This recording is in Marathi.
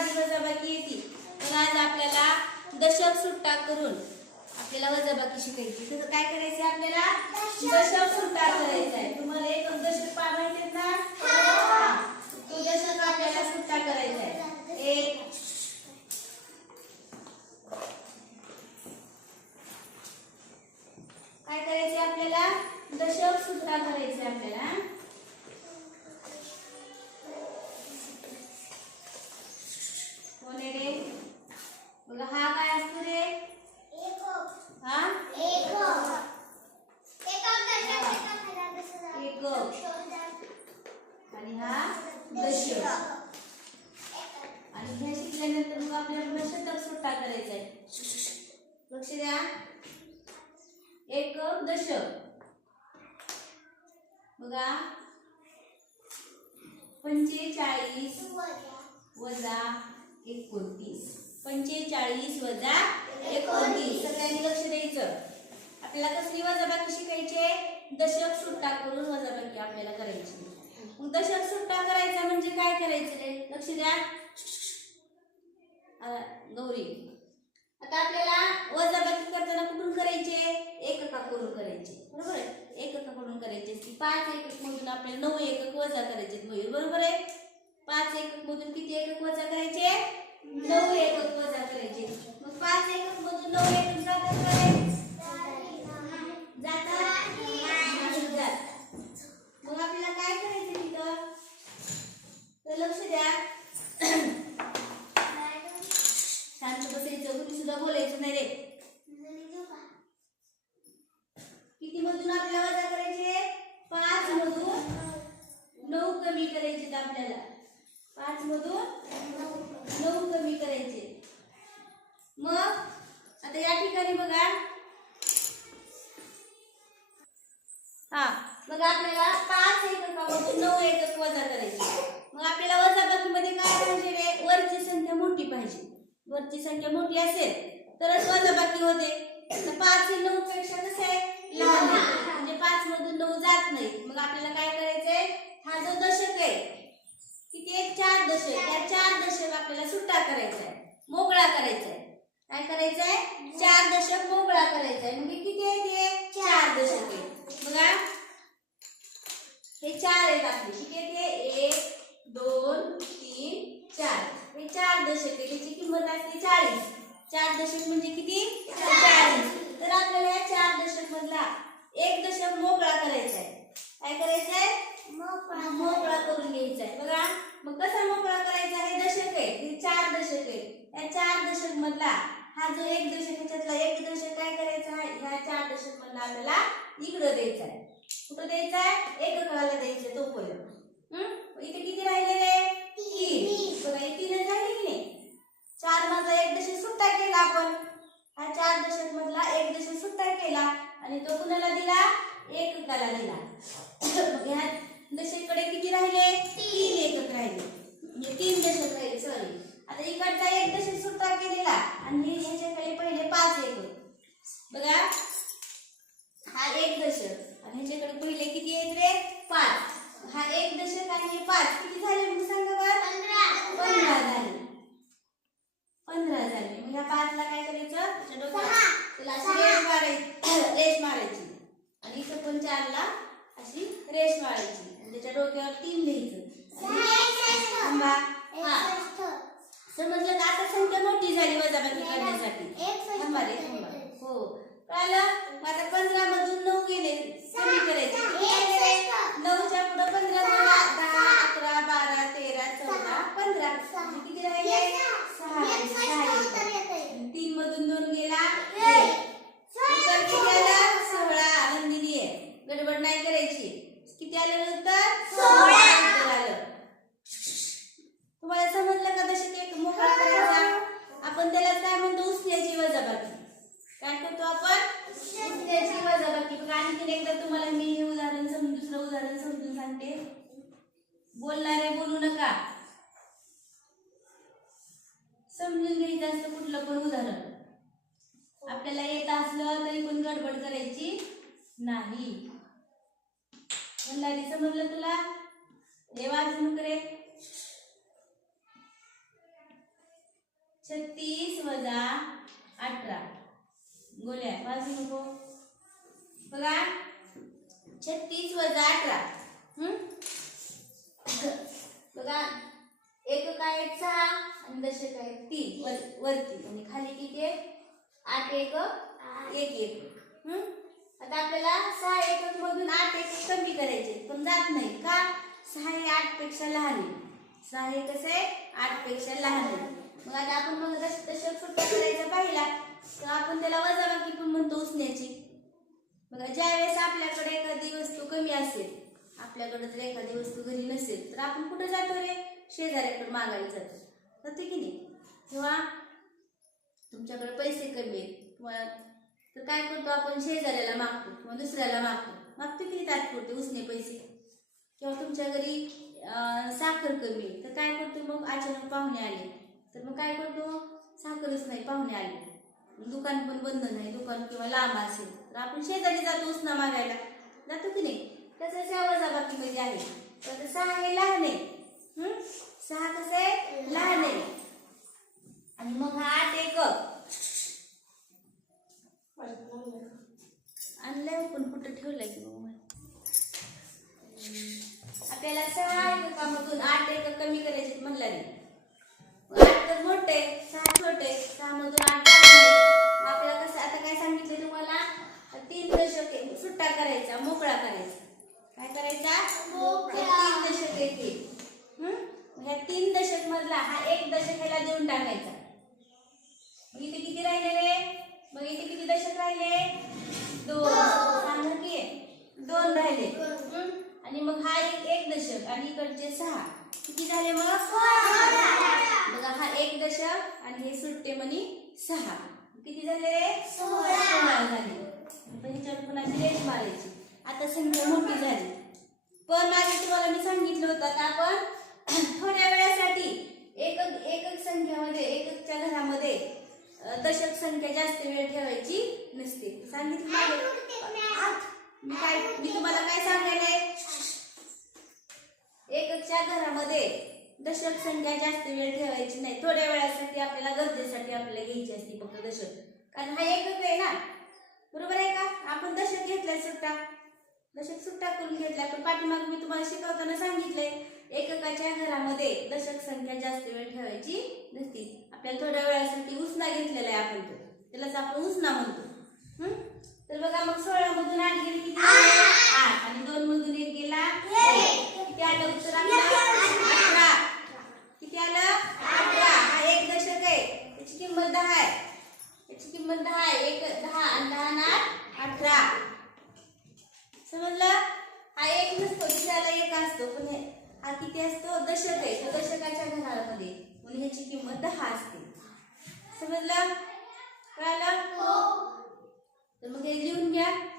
आधी वजाबाकी येते. पण आज आपल्याला दशक सुट्टा करून आपल्याला वजाबाकी शिकायची. तर काय करायचं आपल्याला? दशक सुट्टा करायचा आहे तुम्हाला एक दशक पा माहिती ना हा. तो दशक आपल्याला सुट्टा करायचा आहे एक काय करायचे आपल्याला दशक सुट्टा करायचे आपल्याला कोण आहे रे बघा हा काय असतो रे हा आणि हा दशक आणि ह्या शिकल्यानंतर मग आपल्याला शतक सुट्टा करायचा आहे लक्ष एक दशक. बघा. पंचेचाळीस वजा एकोणतीस. पंचेचाळीस वजा एकोणतीस. सगळ्यांनी लक्ष द्यायचं. आपल्याला कसली वजाबाकी शिकायची दशक सुट्टा करून वजाबाकी आपल्याला करायची. मग दशक सुट्टा करायचा म्हणजे काय करायचं? रे लक्ष द्या. गौरी. आता आपल्याला वजाबाकी करायचे एककाकडून करायचे. बरोबर आहे? एककाकडून करायचे. की पाच एकक मधून आपल्याला नऊ एकक वजा करायचे मयूर बरोबर आहे? पाच एकक मधून किती एकक वजा करायचे? नऊ एकक वजा करायचे. मग पाच एकक मधून नऊ एकक जातात जातात. मग आपल्याला काय करायचं तिथं? तर लक्ष द्या. शांत बसायचं. कुणी सुद्धा बोलायचं नाही रे. किती मधून आपल्याला वजा करायचे? पाच मधून नऊ कमी करायचे आपल्याला. पाच मधून नऊ कमी करायचे. मग आता या ठिकाणी बघा. हा मग आपल्याला पाच एककामधून नऊ एकक वजा करायचे. मग आपल्याला वजाबाकीमध्ये काय पाहिजे वरची संख्या मोठी पाहिजे. वरची संख्या मोठी असेल तरच वजाबाकी होते. तर पाच हे नऊ पेक्षा कसं आहे लहान आहे. म्हणजे पाच मधून नऊ जात नाही मग आपल्याला काय करायचंय? हा जो दशक आहे किती एक चार दशक. त्या चार दशक आपल्याला सुट्टा करायचा आहे. मोकळा करायचा आहे. काय करायचंय? चार दशक मोकळा करायचा आहे. म्हणजे किती आहे ते? चार दशक आहे. बघा. हे चार आहेत आपले. किती आहे एक दोन तीन चार. हे चार दशक आहे. त्याची किंमत असते चाळीस. चार दशक म्हणजे किती? चाळीस. तर आपल्याला या चार दशक मधला एक दशक मोकळा करायचा आहे काय करायचं आहे मोकळा करून घ्यायचा आहे बघा मग कसा मोकळा करायचा? हे दशक आहे हे चार दशक आहे. या चार दशक मधला हा जो एक दशक ह्याच्यातला एक दशक काय करायचा? आहे ह्या चार दशक मधला आपल्याला इकडं द्यायचा आहे कुठं द्यायचा आहे एक कळाला द्यायचा तो पर्यंत हम्म? इथे किती राहिलेले? तीन बघा हे तीनच राहिले की नाही चार मधला एक दशक सुट्टा केला आपण. हा चार दशक मधला एक दशक सुट्टा केला. आणि तो कुणाला दिला? एककाला दिला. मग ह्या दशेकडे किती राहिले? तीन एकक राहिले. म्हणजे तीन दशक राहिले सॉरी आता इकडचा एक दशक सुट्टा केलेला आणि ह्याच्याकडे पहिले पाच एकक. बघा. हा एक दशक आणि ह्याच्याकडे पहिले किती आहेत रे पाच हा एक दशक आणि हे पाच किती झाले म्हणजे सांगा बरं पंधरा झाले पंधरा झाले मग ह्या पाचला काय करायचं त्याच्या डोक्याला त्याला अशी रेष मारायची रेष मारायची आणि इथं पण चारला अशी रेष मारायची आणि त्याच्या डोक्यावर तीन लिहायचं. हा. समजलं का आता संख्या मोठी झाली वजाबाकी करण्यासाठी. थांबा रे थांबा. हो. कळालं? आता पंधरा मधून नऊ गेले. कमी करायचे किती राहिले रे? नऊच्या पुढे पंधरा जोडा दहा अकरा बारा तेरा चौदा पंधरा म्हणजे किती राहिले सहा राहिले, सहा राहिले. तीन मधून दोन गेला एक. उत्तर किती आलं सोळा आनंदिनी आहे गडबड नाही करायची किती आलं उत्तर उत्तर आलं तुम्हाला समजलं का दशक एक मोकळा करायचा आपण त्याला काय म्हणतो उसण्याची वजाबाकी काय करतो आपण उसण्याची वजाबाकी बघा आणखीन एकदा तुम्हाला मी हे उदाहरण समजून दुसरं उदाहरण म्हणते बोलणारे बोलू नका. समजून घ्यायचं असतं कुठलं पण उदाहरण. आपल्याला येत असलं तरी पण गडबड करायची नाही. बोलणारे समजलं तुला? हे वाचून करे छत्तीस वजा अठरा. गोल्या वाजू नको बघा. छत्तीस वजा अठरा. बघा एकक आहेत सहा आणि दशक आहेत तीन. वर वरती. आणि खाली किती आहे आठ एक एक एक. हम्म? आता आपल्याला सहा एकक मधून आठ एकक कमी करायचे पण जात नाही. का? सहा हे आठपेक्षा लहान आहे. सहा हे कसं आहे? आठपेक्षा लहान आहे. मग आता आपण मग दश दशक सुट्टा करायचा पाहिला तर आपण त्याला वजाबाकी पण म्हणतो उसण्याची. बघा ज्यावेळेस आपल्याकडे एखादी वस्तू कमी असेल आपल्याकडे जर एखादी वस्तू घरी नसेल तर आपण कुठे जातो रे? शेजाऱ्याकडे मागायला जातो. जाते की नाही? किंवा तुमच्याकडे पैसे कमी आहेत किंवा तर काय करतो आपण? शेजाऱ्याला मागतो किंवा दुसऱ्याला मागतो. मागतो की तात्पुरते उसने पैसे? किंवा तुमच्या घरी साखर कमी आहे तर काय करतो मग? अचानक पाहुणे आले. तर मग काय करतो? साखरच नाही पाहुणे आले. दुकान पण बंद नाही दुकान किंवा लांब असेल तर आपण शेजारी जातो उसना मागायला. जातो की नाही? तसंच या वजाबाकीमध्ये म्हणजे आहे. तर सहा हे लहान आहे. सहा कसं आहे? लहान आहे. आणि मग हा आठ एक. आणलंय पण कुठं ठेवलंय की मग आपल्याला सहा एककामधून आठ एक कमी करायचे म्हणलं नाही आठ तर मोठे सहा छोटे सहा मधून आठ जात नाही. मग आपल्याला कसं आता काय सांगितलं तुम्हाला तीन दशक आहे. सुट्टा करायचा मोकळा करायचा काय करायचा तीन दशक येतील हं? मग ह्या तीन दशक मधला हा एक दशक ह्याला देऊन टाकायचा मग इथे किती राहिले रे मग इथे किती दशक राहिले? दोन. सांगा की दोन राहिले? आणि मग हा एक एक दशक आणि इकडचे सहा. किती झाले मग? बघा हा एक दशक आणि हे सुट्टे मनी सहा. किती झाले? सोळा. झाले. ह्याच्यावर पुन्हा रेट मारायची. आता संख्या मोठी झाली. पण मागे तुम्हाला मी सांगितलं होतं आता आपण थोड्या वेळासाठी एकक एकक संख्यामध्ये एककच्या घरामध्ये दशक संख्या जास्त वेळ ठेवायची नसते. सांगितलं मी काय मी तुम्हाला काय सांगायला? एककच्या घरामध्ये दशक संख्या जास्त वेळ ठेवायची नाही. थोड्या वेळासाठी आपल्याला गरजेसाठी आपल्याला घ्यायची असते फक्त दशक. कारण हा एकक आहे ना. बरोबर आहे का? आपण दशक घेतलाय सुट्टा. दशक सुट्टा करून घेतलाय पण पाठीमाग मी तुम्हाला शिकवताना सांगितलंय. एककाच्या घरामध्ये दशक संख्या जास्त वेळ ठेवायची नसती. आपल्याला थोड्या वेळासाठी उसना घेतलेला आहे आपण तो. त्यालाच आपण उसना म्हणतो. तर बघा मग सोळा मधून आठ गेले किती आठ. आणि दोन मधून एक गेला किती आलं उत्तर अकरा अठरा. किती आलं? अकरा हा एक दशक आहे. त्याची किंमत दहा आहे. त्याची किंमत दहा आहे. एक दहा आणि दहा ना आठ अठरा. समजलं? हा एक नसतो. दुसऱ्याला एक असतो. पण हे हा किती असतो? दशक आहे. तो दशकाच्या घरामध्ये म्हणून ह्याची किंमत दहा असते. समजलं? कळालं? हो. तर मग हे लिहून घ्या.